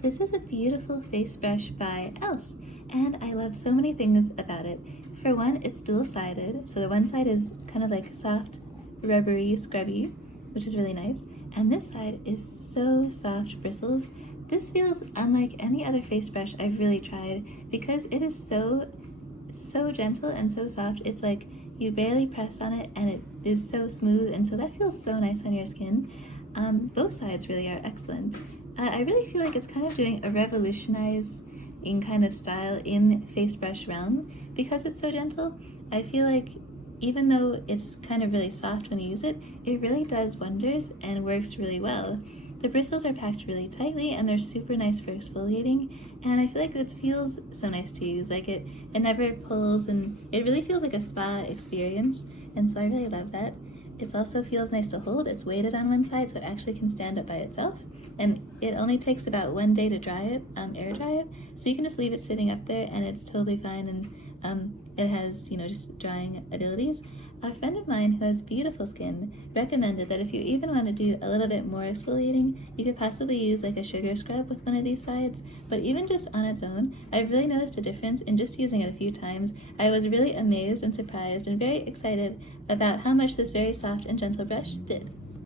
This is a beautiful face brush by e.l.f. and I love so many things about it. For one, it's dual-sided, so the one side is kind of like soft, rubbery, scrubby, which is really nice, and this side is so soft bristles. This feels unlike any other face brush I've really tried because it is so gentle and so soft. It's like you barely press on it and it is so smooth, and so that feels so nice on your skin. Both sides really are excellent. I really feel like it's kind of doing a revolutionizing kind of style in face brush realm because it's so gentle. I feel like even though it's kind of really soft when you use it, it really does wonders and works really well. The bristles are packed really tightly and they're super nice for exfoliating, and I feel like it feels so nice to use. Like it never pulls, and it really feels like a spa experience, and so I really love that. It also feels nice to hold. It's weighted on one side so it actually can stand up by itself, and it only takes about 1 day to dry it, air dry it, so you can just leave it sitting up there and it's totally fine, and it has, just drying abilities. A friend of mine who has beautiful skin recommended that if you even want to do a little bit more exfoliating, you could possibly use like a sugar scrub with one of these sides, but even just on its own, I've really noticed a difference in just using it a few times. I was really amazed and surprised and very excited about how much this very soft and gentle brush did.